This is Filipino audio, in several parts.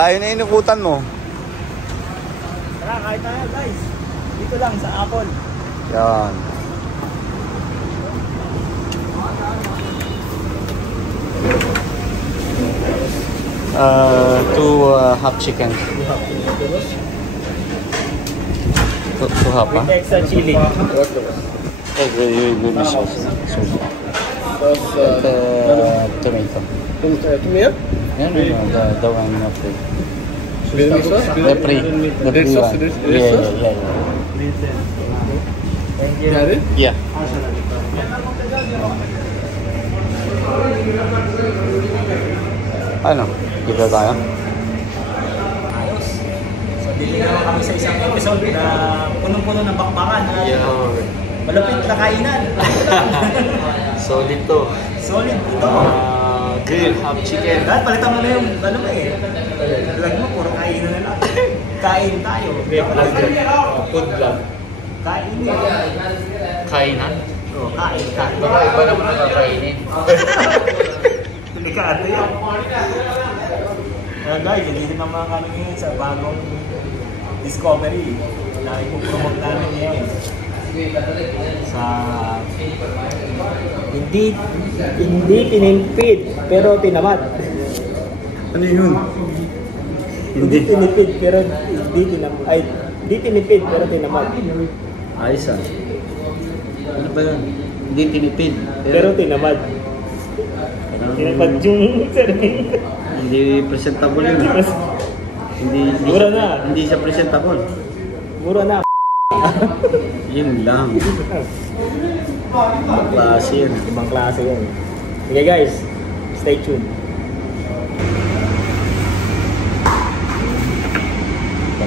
Layo na inukutan mo. Tara, kahit tayo guys. Dito lang sa Apple. Yan. Two half chicken. Two half, with extra chili. With sauce. Tomato. Tomato? Yeah, no, the one of the... Green sauce? The pre sauce? one. Yeah. Thank you. Got it? Yeah. Ano? Dito tayo? Ayos. So, dili naman kami sa isang episode na punong-puno ng bakbakan. Malapit na kainan. Solid to. Solid ito. Grill, half chicken. Dahil palitan mo na yung ano ba eh. Vlog mo, puro kainan na lang. Kain tayo. Food vlog. Kain. Kainan? Oh, kain. Iba naman nakakainin. Delikado yan. Guys, hindi naman kami ngayon sa bagong Discovery na ipopromote namin ngayon. Sa hindi tinipid pero tinamad. Ano yun? Hindi tinipid pero hindi tinamad. Ay, hindi tinipid pero tinamad. Ayos ah. Ano ba yun? Hindi tinipid. Pero tinamad. Tinamad yung serving. Hindi presentable yun. Hindi Mura na. Hindi siya presentable. Mura na. Yun lang. Ibang klase yun. Ibang klase yun. Okay guys, stay tuned.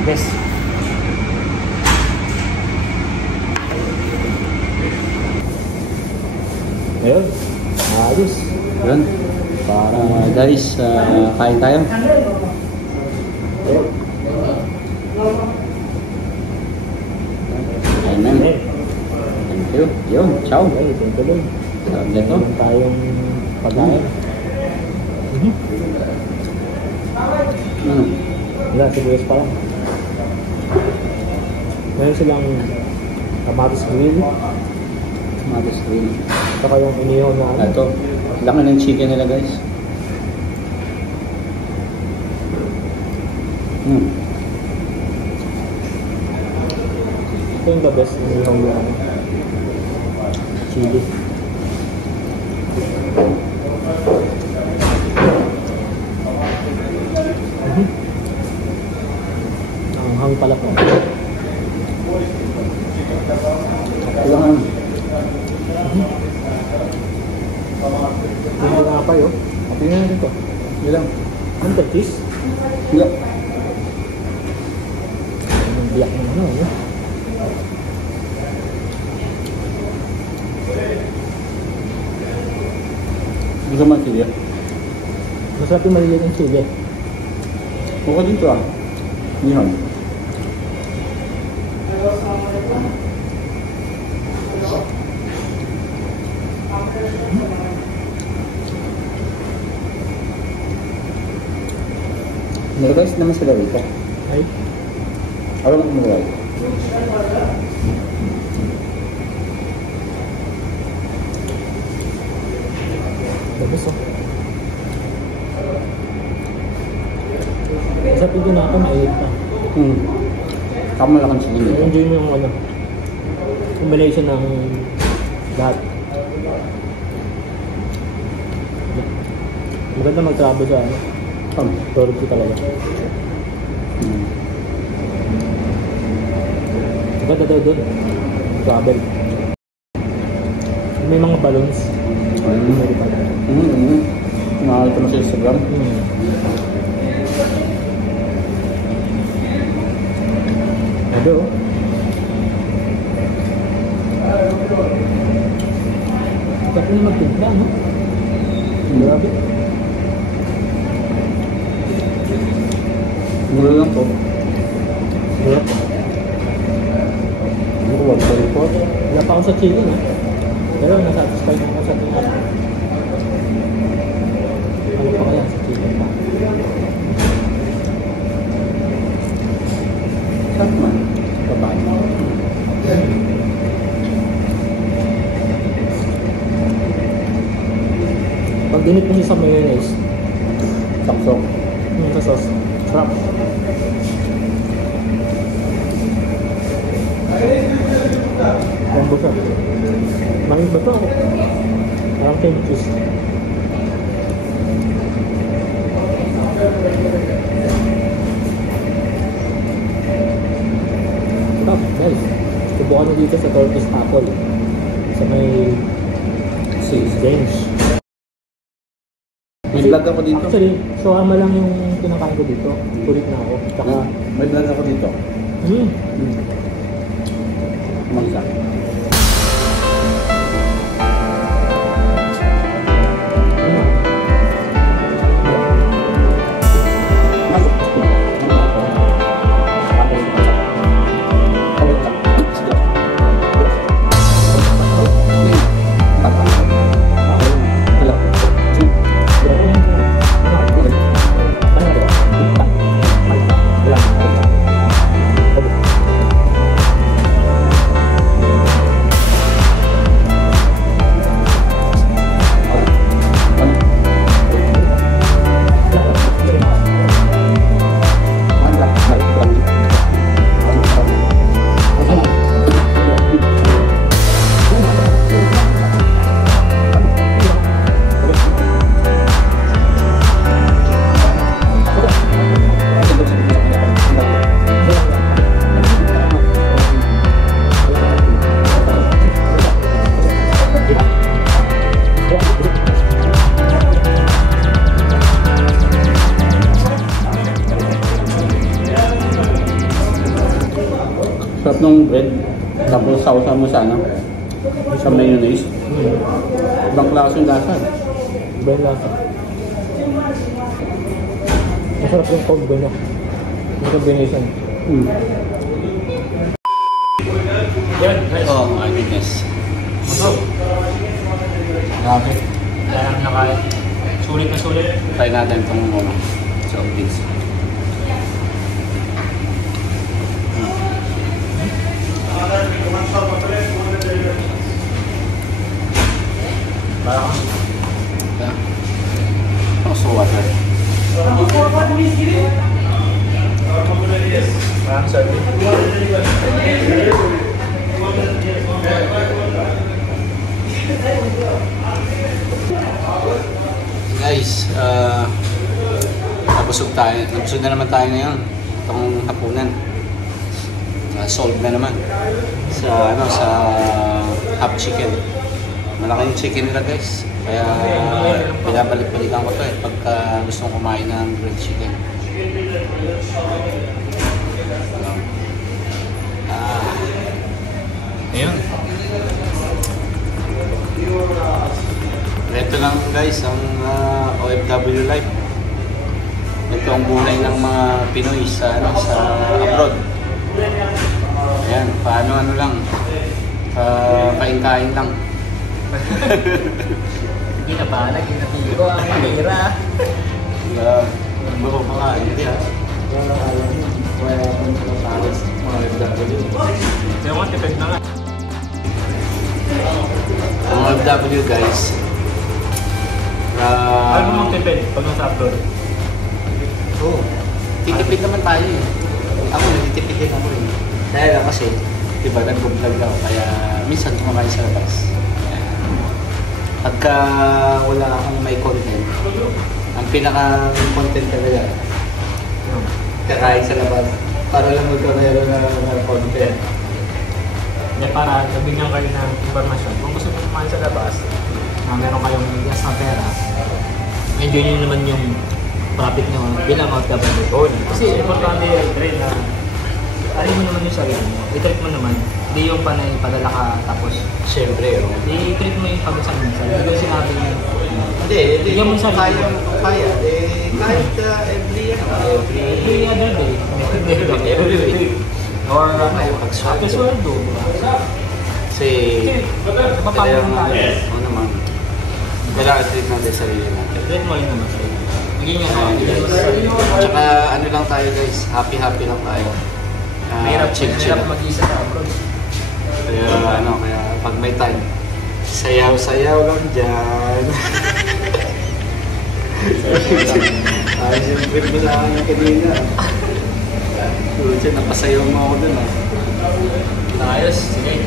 Yes. Ayun, ayos. Yun. Para guys, kain tayo. Amen. Thank you. Yun, ciao. Okay, thank you. Sarap nito. Meron tayong pagkain. Wala, sibuyas pa lang. Meron silang kamatis grill. Kamatis grill. Saka yung inihaw na ano. Ito, laki ng chicken nila guys. Ito yung the best inihaw na ano. Chili. Ang hang pala po. Kailangan. Hindi nga pa yun. Pati nga dito. Ilang? Ang cheese? Hindi. Ang biyak ng ano, no? Hindi ka man chili. Masarap yung maliliit ng chili. Buka dito ah. Yan. Nilagay naman sila rito. Ay? Ano naman nilagay? Labas oh. Sa pili na ako, mailit pa. Tama lang ang chili nito. Enjoy mo yung ano, combination ng lahat. Maganda mag-travel sa ano. Turkey talaga. Maganda daw doon. Travel. May mga balloons. Nakakita mo sa Instagram. Ado. Tapos na magtimpla, no? Grabe. Mura lang po. Sarap. Ano ko, 144? Wala pa ako sa chili, no? Pero nasatisfy na ako sa tingin. Ano pa kaya sa chili pa? Sarap man. Babae. Pag dinip mo siya sa mayonnaise, saksok. Sa sauce. Sarap. Bambo siya. Mangin ba ito? Parang cream cheese. Sarap, guys. Subukan na dito sa Turkish Apple. Sa may James. May vlog ako dito. Actually, shawarma lang yung kinakain ko dito. Kulit na ako. Tsaka, May vlog ako dito. Mangsa. Sarap ng bread. Tapos sausa mo sa ano? Sa mayonnaise. Ibang klaseng lasa. ibang lasa. Masarap yung combo na. Yung combination. Yan, guys. Oh my goodness. Masarap. Grabe. Kaya namin nakain. Sulit na sulit. Try natin itong sa Obis. Parang Also water. parang sabi. Guys, nabusog tayo. Nabusog na naman tayo ngayon. Itong hapunan. Solve na naman. Sa half chicken. Malaking chicken nila guys. Kaya pinabalik-balikan ko to pagka gusto kong kumain ng grilled chicken. Ayun. Ito lang guys ang OFW life. Ito ang buhay ng mga Pinoy sa abroad. Ayan, paano lang. Kain-kain lang. Hindi na ba? Naging ko ang mahira. Mapapakain, hindi ha? Wala akong papalis. Mga OFW. Kaya mo, tipid na nga. Ang OFW guys. Ano mo tipid pag nasa upload? Oo. Titipid naman tayo eh. Ako, nagtitipid din ako eh. Dahil lang kasi, diba, nag-vlog ako. Kaya minsan kumakain sa labas. Pagka wala akong may content, ang pinaka-content talaga, kakain sa labas. Para lang magkameron na content. Hindi, para nabigyan kayo ng informasyon. Kung gusto nyo kumain sa labas, na meron kayong gas na pera, enjoy nyo naman yung profit nyo bilang OFW. Kasi importante rin na alin mo naman yung sarili mo. I-treat mo naman. Hindi yung panay padala ka tapos Siyempre, oh. i-treat mo yung pag-minsan. Hindi ko sinabi yung Hindi, bigyan mo yung sarili mo. Kaya. Kahit Every other day. Every week. Or after sweldo. Kasi, Napapagod tayo. Oo naman. Kailangan treat natin sarili natin. Treat mo yun naman sarili. Maging yan. Tsaka ano lang tayo guys, happy lang tayo. chill-chill. Mahirap mag-isa sa abroad. Kaya pag may time, sayaw-sayaw lang dyan. Ayos yung trip mo sa akin kanina. Napasayaw mo ako dun Ayos, sige.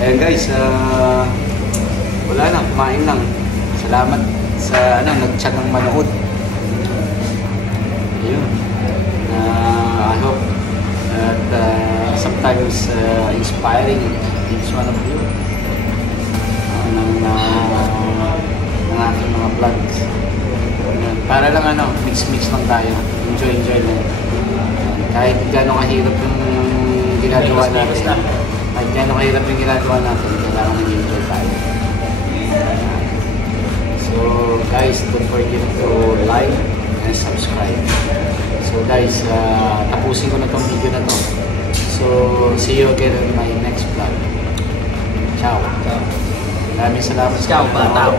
Ayan guys, wala na, kumain lang. Salamat sa nag-chat ng manood. Ayun. I hope that sometimes inspiring each one of you ng aking mga vlogs. Para lang mix-mix lang tayo. Enjoy lang. Kahit gano'ng kahirap yung ginagawa natin. Kahit gano'ng kahirap yung ginagawa natin, kailangan nag-enjoy tayo. So guys, don't forget to like and subscribe. So guys, tapusin ko na tong video na to. So see you again in my next vlog. Ciao. Maraming salamat sa Ciao, bata.